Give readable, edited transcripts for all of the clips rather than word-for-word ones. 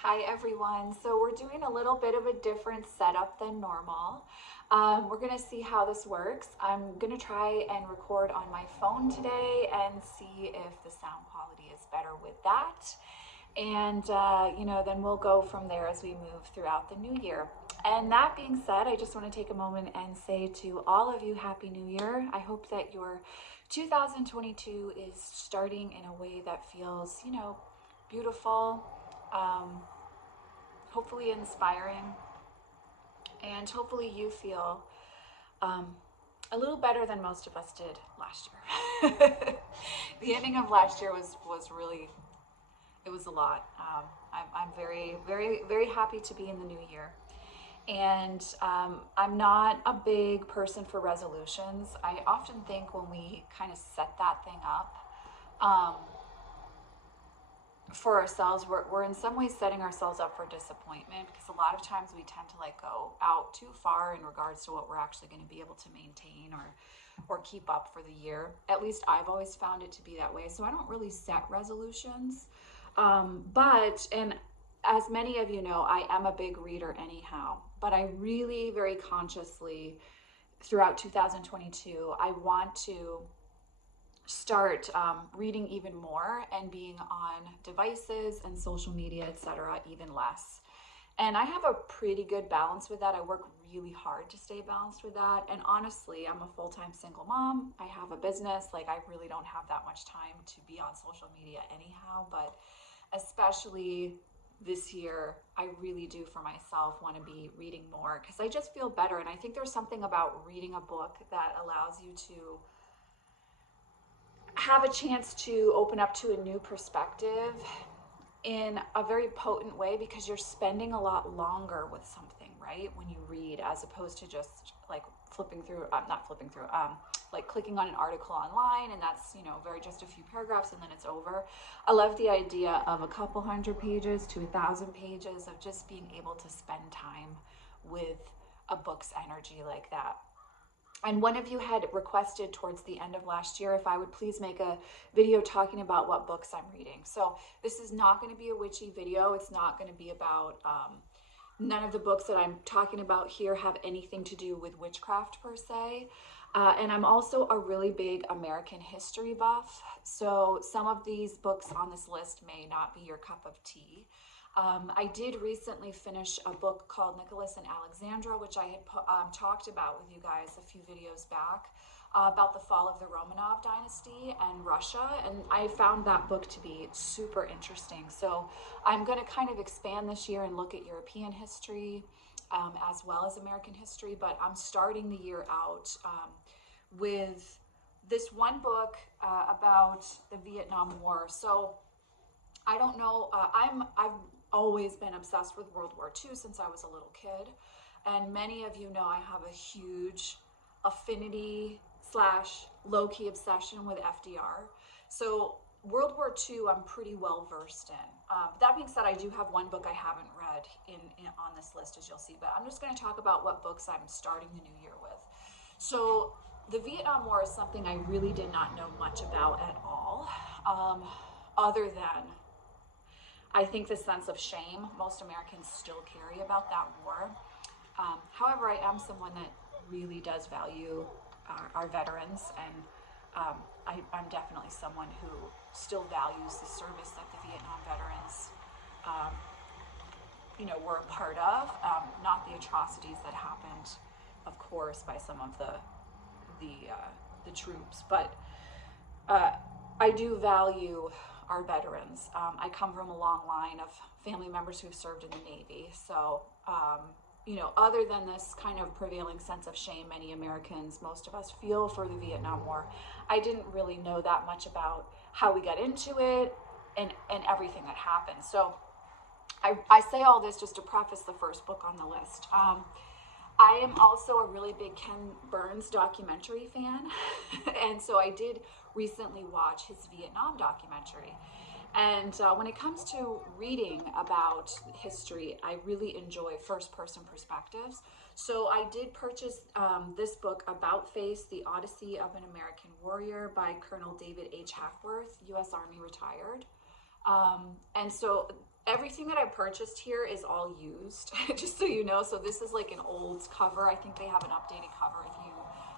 Hi everyone. So we're doing a little bit of a different setup than normal. We're gonna see how this works. I'm gonna try and record on my phone today and see if the sound quality is better with that. And then we'll go from there as we move throughout the new year. And that being said, I just want to take a moment and say to all of you, Happy New Year. I hope that your 2022 is starting in a way that feels, beautiful, um, hopefully inspiring, and hopefully you feel um, a little better than most of us did last year. The ending of last year was really, it was a lot. I'm very, very, very happy to be in the new year. And I'm not a big person for resolutions. I often think when we kind of set that thing up, um, for ourselves, we're in some ways setting ourselves up for disappointment, because a lot of times we tend to like go out too far in regards to what we're actually going to be able to maintain or keep up for the year. At least I've always found it to be that way. So I don't really set resolutions. But and as many of you know, I am a big reader anyhow, but I really very consciously throughout 2022, I want to start reading even more and being on devices and social media, etc., even less. And I have a pretty good balance with that. I work really hard to stay balanced with that. And honestly, I'm a full-time single mom. I have a business. Like, I really don't have that much time to be on social media anyhow. But especially this year, I really do for myself want to be reading more, because I just feel better. And I think there's something about reading a book that allows you to have a chance to open up to a new perspective in a very potent way, because you're spending a lot longer with something, right? When you read, as opposed to just like flipping through, not flipping through, like clicking on an article online, and that's, very just a few paragraphs and then it's over. I love the idea of a couple hundred pages to 1,000 pages of just being able to spend time with a book's energy like that. And one of you had requested towards the end of last year if I would please make a video talking about what books I'm reading. So this is not going to be a witchy video. It's not going to be about, none of the books that I'm talking about here have anything to do with witchcraft per se. And I'm also a really big American history buff. So some of these books on this list may not be your cup of tea. I did recently finish a book called Nicholas and Alexandra, which I had talked about with you guys a few videos back, about the fall of the Romanov dynasty and Russia. And I found that book to be super interesting. So I'm going to kind of expand this year and look at European history as well as American history. But I'm starting the year out with this one book about the Vietnam War. So I don't know. I've always been obsessed with World War II since I was a little kid, and many of you know I have a huge affinity slash low key obsession with FDR. So World War II, I'm pretty well versed in. That being said, I do have one book I haven't read in on this list, as you'll see. But I'm just going to talk about what books I'm starting the new year with. So the Vietnam War is something I really did not know much about at all, other than I think the sense of shame most Americans still carry about that war. However, I am someone that really does value our veterans, and I'm definitely someone who still values the service that the Vietnam veterans, um, were a part of. Not the atrocities that happened, of course, by some of the troops, but I do value our veterans. I come from a long line of family members who've served in the Navy. So, other than this kind of prevailing sense of shame many Americans, most of us feel for the Vietnam War, I didn't really know that much about how we got into it and everything that happened. So I say all this just to preface the first book on the list. I am also a really big Ken Burns documentary fan. And so I did recently watch his Vietnam documentary. And when it comes to reading about history, I really enjoy first-person perspectives. So I did purchase this book, About Face, The Odyssey of an American Warrior by Colonel David H. Hackworth, U.S. Army retired. And so everything that I purchased here is all used, just so you know. So this is like an old cover. I think they have an updated cover if you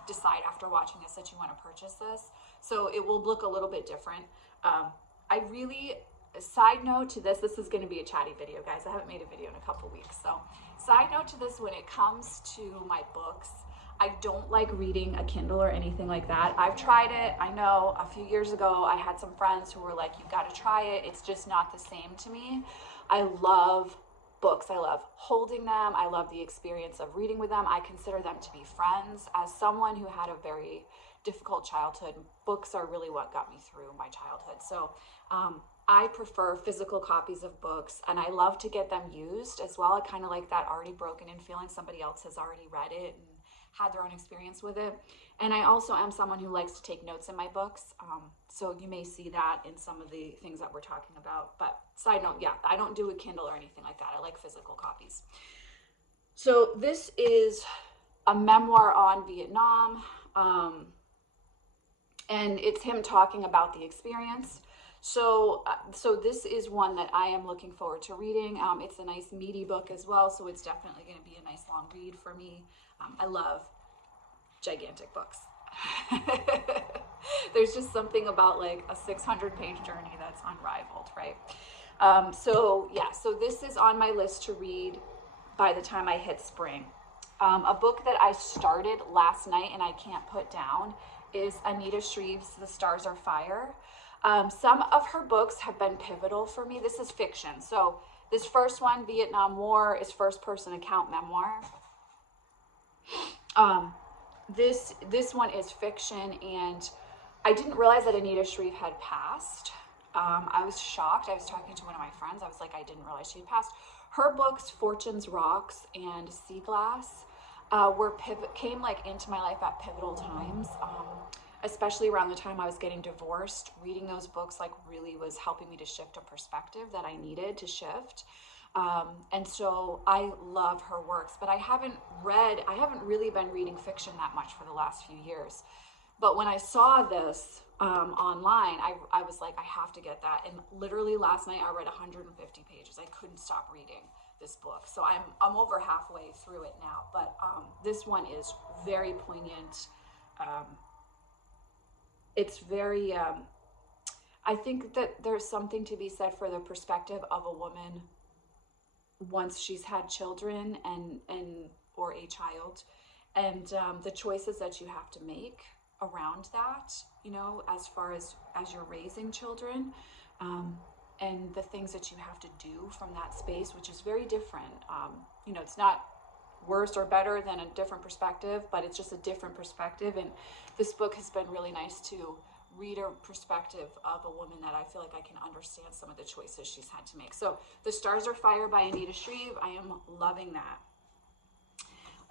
decide after watching this that you want to purchase this. So it will look a little bit different. I really, side note to this is going to be a chatty video, guys. I haven't made a video in a couple weeks. So side note to this, when it comes to my books, I don't like reading a Kindle or anything like that. I've tried it. I know a few years ago, I had some friends who were like, you've got to try it. It's just not the same to me. I love books. I love holding them. I love the experience of reading with them. I consider them to be friends. As someone who had a very difficult childhood, books are really what got me through my childhood. So I prefer physical copies of books, and I love to get them used as well. I kind of like that already broken in feeling. Somebody else has already read it and had their own experience with it. And I also am someone who likes to take notes in my books. So you may see that in some of the things that we're talking about. But side note, yeah, I don't do a Kindle or anything like that. I like physical copies. So this is a memoir on Vietnam. And it's him talking about the experience. So this is one that I am looking forward to reading. It's a nice meaty book as well, so it's definitely going to be a nice long read for me. I love gigantic books. There's just something about like a 600-page journey that's unrivaled, right? So this is on my list to read by the time I hit spring. A book that I started last night and I can't put down is Anita Shreve's The Stars Are Fire. Some of her books have been pivotal for me. This is fiction. So this first one, Vietnam War, is first-person account memoir. This one is fiction, and I didn't realize that Anita Shreve had passed. I was shocked. I was talking to one of my friends. I was like, I didn't realize she had passed. Her books, Fortune's Rocks and Sea Glass, came like into my life at pivotal times. Especially around the time I was getting divorced. Reading those books like really was helping me to shift a perspective that I needed to shift. And so I love her works, but I haven't really been reading fiction that much for the last few years. But when I saw this online, I was like, I have to get that. And literally last night I read 150 pages. I couldn't stop reading this book. So I'm over halfway through it now, but this one is very poignant. It's very, I think that there's something to be said for the perspective of a woman once she's had children or a child, and the choices that you have to make around that, you know, as far as you're raising children, and the things that you have to do from that space, which is very different. You know, it's not worse or better than a different perspective, but it's just a different perspective. And this book has been really nice to read a perspective of a woman that I feel like I can understand some of the choices she's had to make. So The Stars Are Fire by Anita Shreve. I am loving that.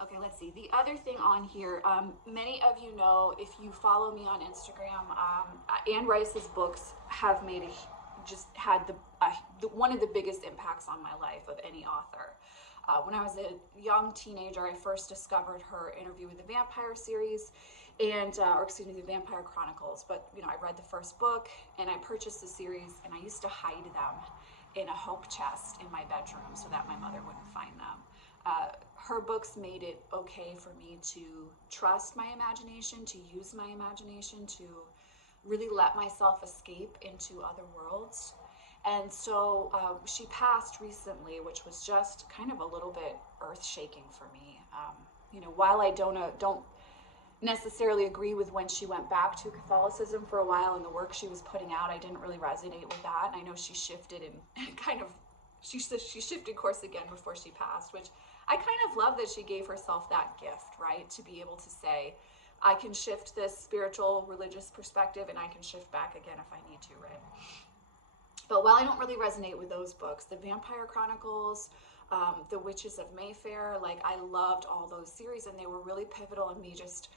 Okay, let's see. The other thing on here, many of you know, if you follow me on Instagram, Anne Rice's books have had one of the biggest impacts on my life of any author. When I was a young teenager, I first discovered her Interview with the Vampire series, the Vampire Chronicles. But, you know, I read the first book and I purchased the series, and I used to hide them in a hope chest in my bedroom so that my mother wouldn't find them. Her books made it okay for me to trust my imagination, to use my imagination, to really let myself escape into other worlds. And so she passed recently, which was just kind of a little bit earth-shaking for me. You know, while I don't necessarily agree with when she went back to Catholicism for a while and the work she was putting out, I didn't really resonate with that. And I know she shifted and she shifted course again before she passed, which I kind of love that she gave herself that gift, right? To be able to say, I can shift this spiritual, religious perspective, and I can shift back again if I need to, right? But while I don't really resonate with those books, the Vampire Chronicles, the Witches of Mayfair, like I loved all those series, and they were really pivotal in me just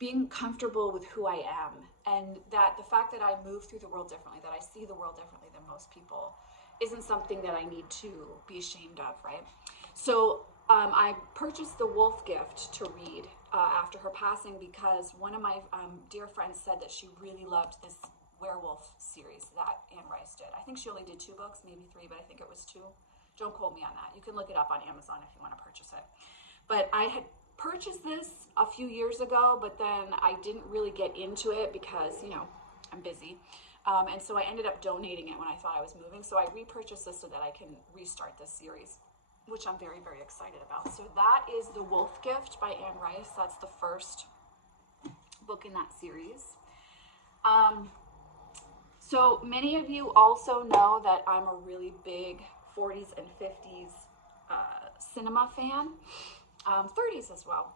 being comfortable with who I am, and that the fact that I move through the world differently, that I see the world differently than most people, isn't something that I need to be ashamed of, right? So I purchased The Wolf Gift to read after her passing, because one of my dear friends said that she really loved this werewolf series that Anne Rice did. I think she only did 2 books, maybe 3, but I think it was 2. Don't quote me on that. You can look it up on Amazon if you want to purchase it. But I had purchased this a few years ago, but then I didn't really get into it because, you know, I'm busy. And so I ended up donating it when I thought I was moving. So I repurchased this so that I can restart this series, which I'm very, very excited about. So that is The Wolf Gift by Anne Rice. That's the first book in that series. So many of you also know that I'm a really big 40s and 50s cinema fan, 30s as well.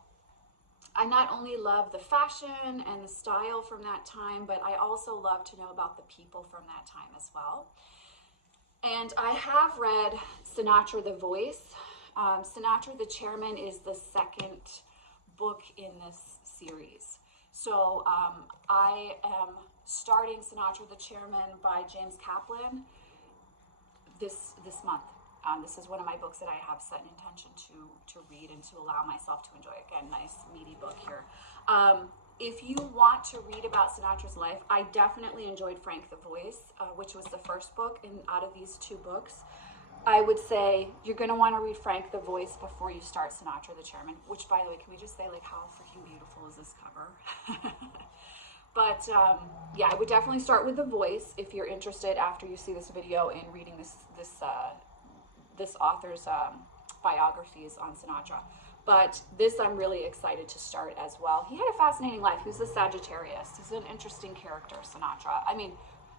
I not only love the fashion and the style from that time, but I also love to know about the people from that time as well. And I have read Sinatra the Voice. Sinatra the Chairman is the second book in this series. So I am starting Sinatra the Chairman by James Kaplan this month. This is one of my books that I have set an intention to read and to allow myself to enjoy. Again, nice meaty book here. If you want to read about Sinatra's life, I definitely enjoyed Frank the Voice, which was the first book out of these 2 books. I would say you're going to want to read Frank the Voice before you start Sinatra the Chairman, which, by the way, can we just say, like, how freaking beautiful is this cover? But yeah, I would definitely start with The Voice if you're interested after you see this video in reading this author's biographies on Sinatra. But this I'm really excited to start as well. He had a fascinating life. He was a Sagittarius. He's an interesting character, Sinatra. I mean,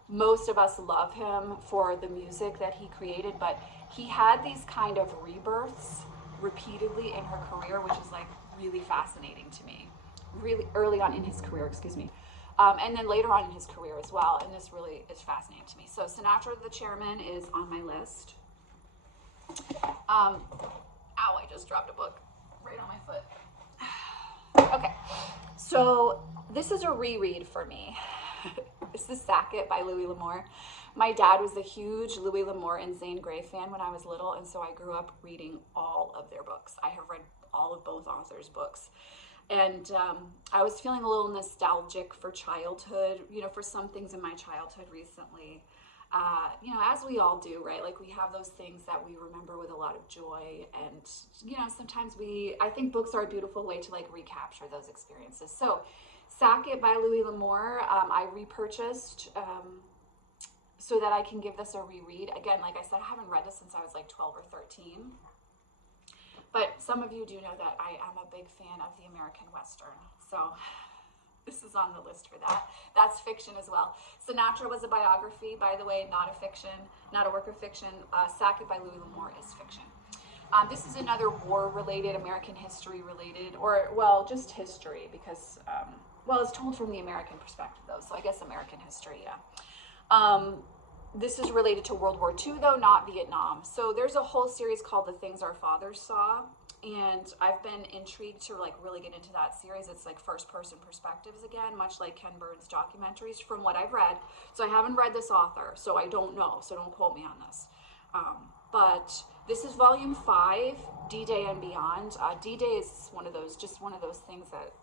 most of us love him for the music that he created, but he had these kind of rebirths repeatedly in her career, which is like really fascinating to me. Really early on in his career, excuse me. And then later on in his career as well. And this really is fascinating to me. So Sinatra the Chairman is on my list. Ow, I just dropped a book right on my foot. Okay, so this is a reread for me. This is Sackett by Louis L'Amour. My dad was a huge Louis L'Amour and Zane Grey fan when I was little, and so I grew up reading all of their books. I have read all of both authors' books. And I was feeling a little nostalgic for childhood, you know, for some things in my childhood recently. You know, as we all do, right? Like we have those things that we remember with a lot of joy, and you know, sometimes I think books are a beautiful way to like recapture those experiences. So Sackett by Louis L'Amour, I repurchased so that I can give this a reread. Again, like I said, I haven't read this since I was like 12 or 13. But some of you do know that I am a big fan of the American Western. So this is on the list for that. That's fiction as well. Sinatra was a biography, by the way, not a fiction, not a work of fiction. Sackett by Louis L'Amour is fiction. This is another war-related, American history-related, or, well, just history, because, well, it's told from the American perspective, though, so I guess American history, yeah. This is related to World War II, though, not Vietnam. So there's a whole series called The Things Our Fathers Saw, and I've been intrigued to like really get into that series. It's like first-person perspectives again, much like Ken Burns' documentaries from what I've read. So I haven't read this author, so I don't know, so don't quote me on this. But this is volume 5, D-Day and Beyond. D-Day is just one of those things that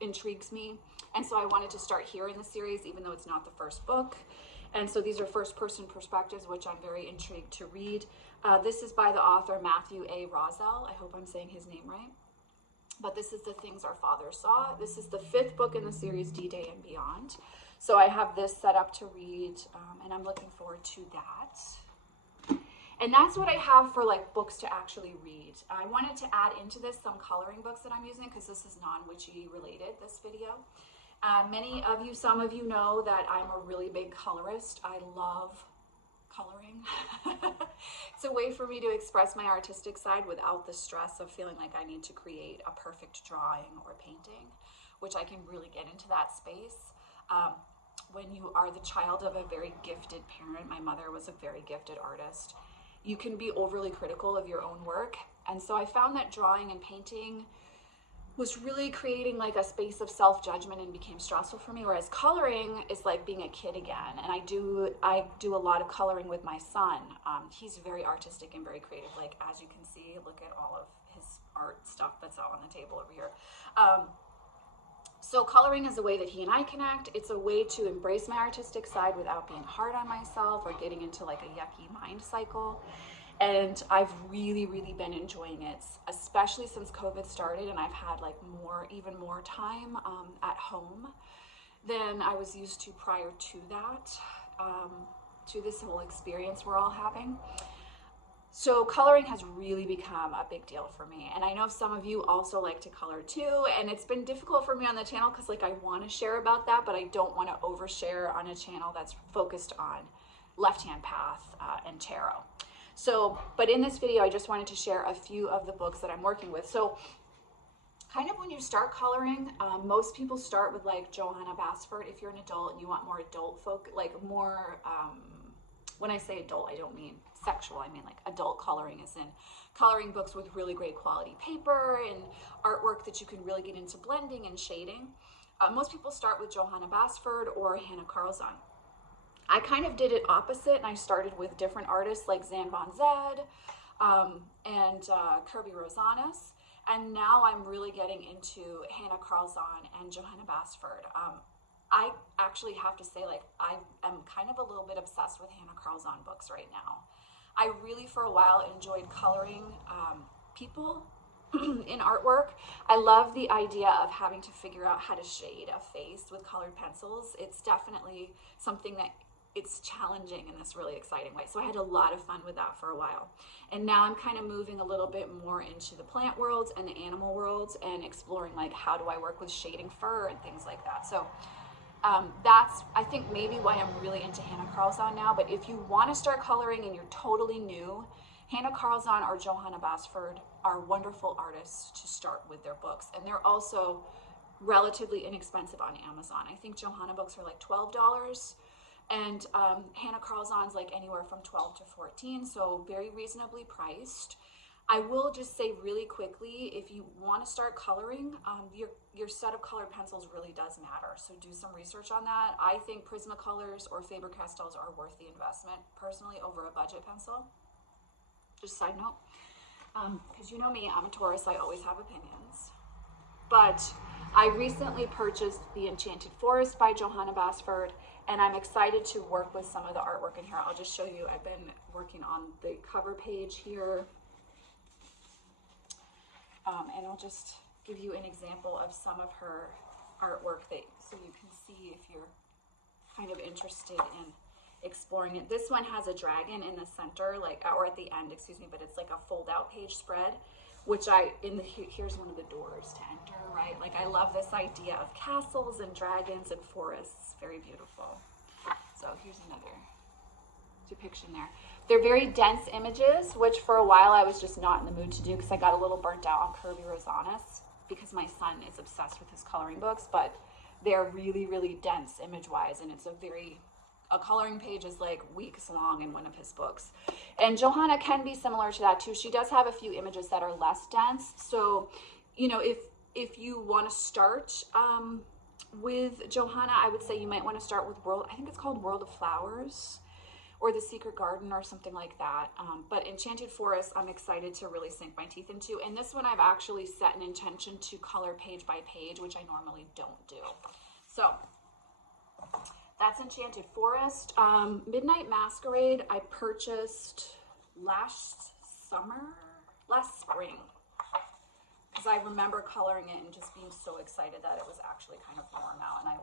intrigues me. And so I wanted to start here in the series, even though it's not the first book. And so these are first-person perspectives, which I'm very intrigued to read. This is by the author Matthew A. Rosell. I hope I'm saying his name right. But this is The Things Our Fathers Saw. This is the 5th book in the series, D-Day and Beyond. So I have this set up to read, and I'm looking forward to that. And that's what I have for like books to actually read. I wanted to add into this some coloring books that I'm using because this is non-witchy related, this video. Some of you know that I'm a really big colorist. I love coloring. It's a way for me to express my artistic side without the stress of feeling like I need to create a perfect drawing or painting, which I can really get into that space. When you are the child of a very gifted parent, my mother was a very gifted artist, you can be overly critical of your own work. And so I found that drawing and painting was really creating like a space of self-judgment and became stressful for me, whereas coloring is like being a kid again. And I do a lot of coloring with my son. He's very artistic and very creative. Like, as you can see, look at all of his art stuff that's out on the table over here. So coloring is a way that he and I connect. It's a way to embrace my artistic side without being hard on myself or getting into like a yucky mind cycle. And I've really, really been enjoying it, especially since COVID started, and I've had like even more time at home than I was used to prior to that, to this whole experience we're all having. So coloring has really become a big deal for me. And I know some of you also like to color too. And it's been difficult for me on the channel because like I want to share about that, but I don't want to overshare on a channel that's focused on left-hand path and tarot. So, but in this video, I just wanted to share a few of the books that I'm working with. So kind of when you start coloring, most people start with like Johanna Basford. If you're an adult and you want more adult like more, when I say adult, I don't mean sexual. I mean like adult coloring, as in coloring books with really great quality paper and artwork that you can really get into blending and shading. Most people start with Johanna Basford or Hannah Carlzon. I kind of did it opposite, and I started with different artists like Zan Von Zed and Kirby Rosanes. And now I'm really getting into Hannah Carlzon and Johanna Basford. I actually have to say, like, I am kind of a little bit obsessed with Hannah Carlzon books right now. I really, for a while, enjoyed coloring people in artwork. I love the idea of having to figure out how to shade a face with colored pencils. It's definitely something that it's challenging in this really exciting way. So I had a lot of fun with that for a while. And now I'm kind of moving a little bit more into the plant worlds and the animal worlds and exploring like how do I work with shading fur and things like that. So that's, I think, maybe why I'm really into Hannah Carlzon now. But if you want to start coloring and you're totally new, Hannah Carlzon or Johanna Basford are wonderful artists to start with their books. And they're also relatively inexpensive on Amazon. I think Johanna books are like $12. And Hannah Carlzon's like anywhere from 12 to 14, so very reasonably priced. I will just say really quickly, if you want to start coloring, your set of colored pencils really does matter. So do some research on that. I think Prismacolors or Faber-Castells are worth the investment, personally, over a budget pencil. Just side note, because you know me, I'm a Taurus, I always have opinions. But I recently purchased The Enchanted Forest by Johanna Basford, and I'm excited to work with some of the artwork in here. I'll just show you. I've been working on the cover page here. And I'll just give you an example of some of her artwork so you can see if you're kind of interested in exploring it. This one has a dragon in the center, or at the end, excuse me, but it's like a fold out page spread, which here's one of the doors to enter, right? Like I love this idea of castles and dragons and forests. Very beautiful. So here's another depiction there. They're very dense images, which for a while I was just not in the mood to do because I got a little burnt out on Kirby Rosanes because my son is obsessed with his coloring books, but they're really, really dense image-wise, and it's a coloring page is like weeks long in one of his books. And Johanna can be similar to that too. She does have a few images that are less dense. So, you know, if you want to start with Johanna, I would say you might want to start with I think it's called World of Flowers or The Secret Garden or something like that. But Enchanted Forest, I'm excited to really sink my teeth into. And this one I've actually set an intention to color page by page, which I normally don't do. So that's Enchanted Forest. Midnight Masquerade, I purchased last spring, because I remember coloring it and just being so excited that it was actually kind of warm out, and I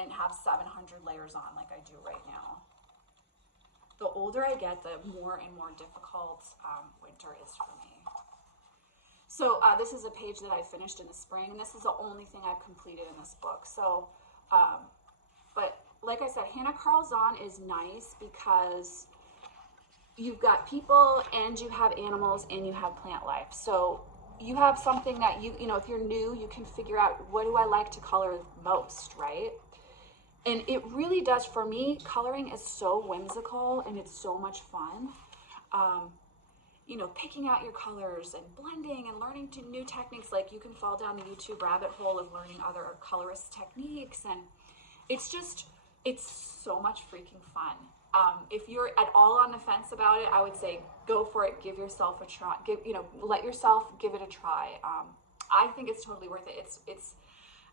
didn't have 700 layers on like I do right now. The older I get, the more and more difficult winter is for me. So this is a page that I finished in the spring, and this is the only thing I've completed in this book. So, but like I said, Hannah Carlzon is nice because you've got people and you have animals and you have plant life. So you have something that you know, if you're new, you can figure out, what do I like to color most, right? And it really does, for me, coloring is so whimsical and it's so much fun. You know, picking out your colors and blending and learning new techniques. Like you can fall down the YouTube rabbit hole of learning other colorist techniques, and it's so much freaking fun. If you're at all on the fence about it, I would say go for it. Give yourself a try. Let yourself give it a try. I think it's totally worth it.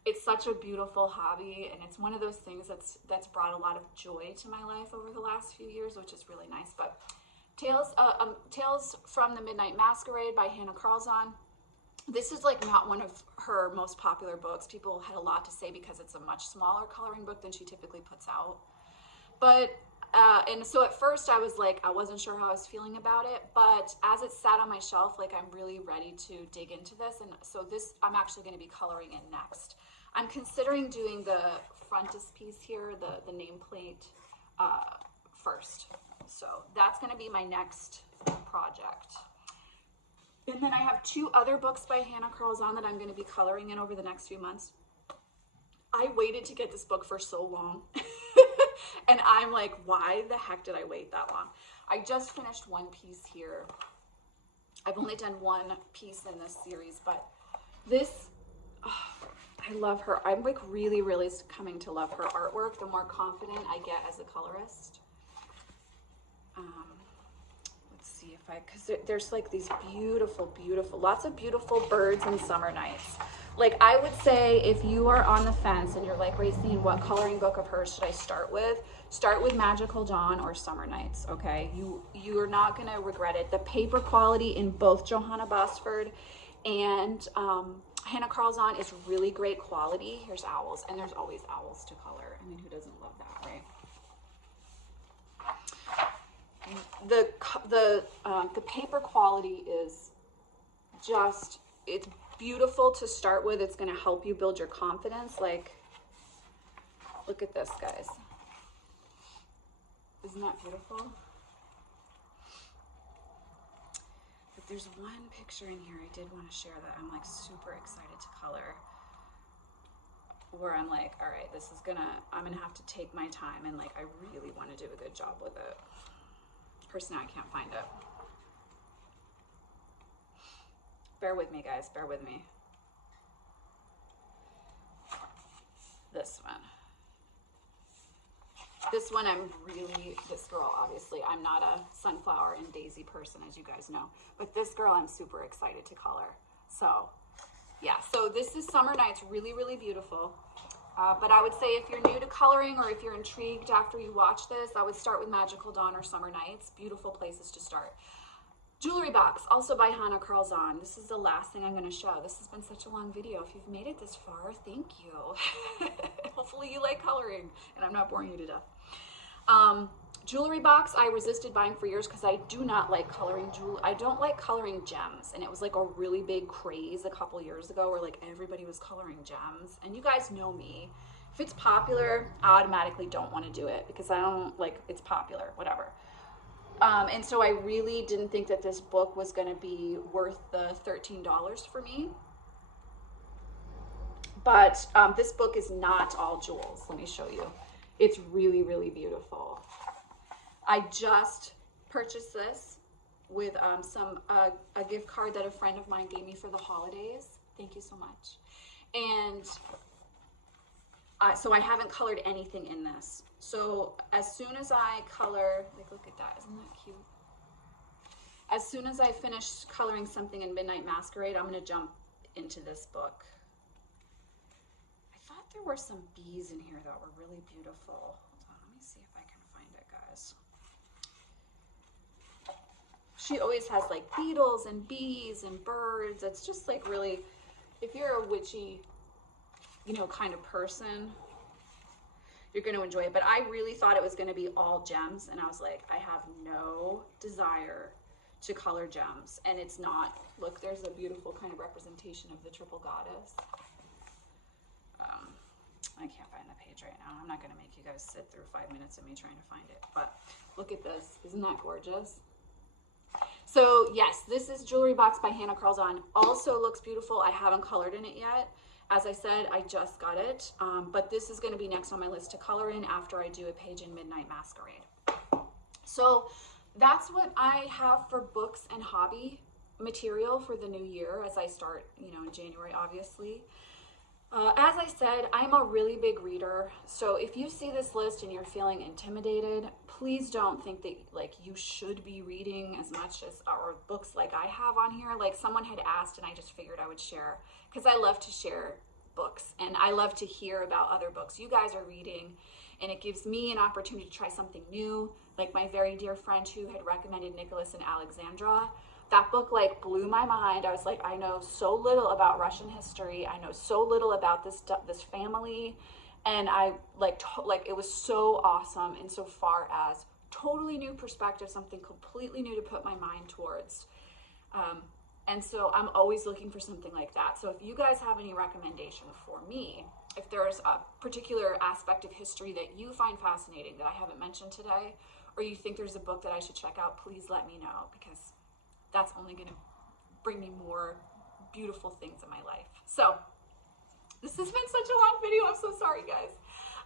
it's such a beautiful hobby, and it's one of those things that's brought a lot of joy to my life over the last few years, which is really nice. But Tales from the Midnight Masquerade by Hannah Carlzon. This is like not one of her most popular books. People had a lot to say because it's a much smaller coloring book than she typically puts out. But and so at first I was like, I wasn't sure how I was feeling about it, but as it sat on my shelf, like I'm really ready to dig into this. And so this, I'm actually going to be coloring in next. I'm considering doing the frontispiece here, the nameplate first. So that's going to be my next project. And then I have 2 other books by Hannah Carlzon that I'm going to be coloring in over the next few months. I waited to get this book for so long. And I'm like, why the heck did I wait that long? I just finished one piece here. I've only done one piece in this series, but this, oh, I love her. I'm like really, really coming to love her artwork the more confident I get as a colorist. Let's see if I, because there's like these beautiful, lots of beautiful birds and summer nights. Like I would say if you are on the fence and you're like, Racine, what coloring book of hers should I start with? Start with Magical Dawn or Summer Nights, okay? You're not gonna regret it. The paper quality in both Johanna Basford and Hannah Carlzon is really great quality. Here's owls, and there's always owls to color. I mean, who doesn't love that, right? The paper quality is just, it's beautiful to start with. It's going to help you build your confidence. Like, look at this, guys. Isn't that beautiful? But there's one picture in here I did want to share that I'm like super excited to color, where I'm like, all right, this is I'm gonna have to take my time, and like I really want to do a good job with it. Of course, now I can't find it. Bear with me, guys, bear with me. This one. This one I'm really, this girl, obviously, I'm not a sunflower and daisy person, as you guys know, but this girl I'm super excited to color. So yeah, so this is Summer Nights, really, really beautiful. But I would say if you're new to coloring or if you're intrigued after you watch this, I would start with Magical Dawn or Summer Nights. Beautiful places to start. Jewelry box, also by Hannah Carlzon. This is the last thing I'm going to show. This has been such a long video. If you've made it this far, thank you. Hopefully you like coloring and I'm not boring you to death. Jewelry box, I resisted buying for years because I do not like coloring jewelry. I don't like coloring gems, and it was like a really big craze a couple years ago where like everybody was coloring gems, and you guys know me. If it's popular, I automatically don't want to do it because I don't like, it's popular, whatever. And so I really didn't think that this book was going to be worth the $13 for me. But this book is not all jewels. Let me show you. It's really, really beautiful. I just purchased this with a gift card that a friend of mine gave me for the holidays. Thank you so much. And so I haven't colored anything in this. So as soon as I color, like look at that, isn't that cute? As soon as I finish coloring something in Midnight Masquerade, I'm gonna jump into this book. I thought there were some bees in here that were really beautiful. Hold on, let me see if I can find it, guys. She always has like beetles and bees and birds. It's just like really, if you're a witchy, you know, kind of person, you're going to enjoy it. But I really thought it was going to be all gems, and I was like, I have no desire to color gems, and it's not. Look, there's a beautiful kind of representation of the triple goddess. I can't find the page right now. I'm not going to make you guys sit through 5 minutes of me trying to find it, but look at this. Isn't that gorgeous? So yes, this is Jewelry Box by Hannah Carlzon. Also looks beautiful. I haven't colored in it yet. As I said, I just got it, but this is going to be next on my list to color in after I do a page in Midnight Masquerade. So that's what I have for books and hobby material for the new year as I start, you know, in January, obviously. As I said, I'm a really big reader, so if you see this list and you're feeling intimidated, please don't think that like you should be reading as much as or books like I have on here. Like someone had asked and I just figured I would share because I love to share books, and I love to hear about other books you guys are reading, and it gives me an opportunity to try something new. Like my very dear friend who had recommended Nicholas and Alexandra, that book like blew my mind. I was like, I know so little about Russian history. I know so little about this family, and I like it was so awesome insofar as totally new perspective, something completely new to put my mind towards. And so I'm always looking for something like that. So if you guys have any recommendation for me, if there's a particular aspect of history that you find fascinating that I haven't mentioned today, or you think there's a book that I should check out, please let me know, because that's only going to bring me more beautiful things in my life. So this has been such a long video. I'm so sorry, guys.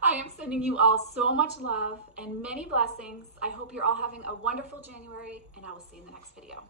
I am sending you all so much love and many blessings. I hope you're all having a wonderful January, and I will see you in the next video.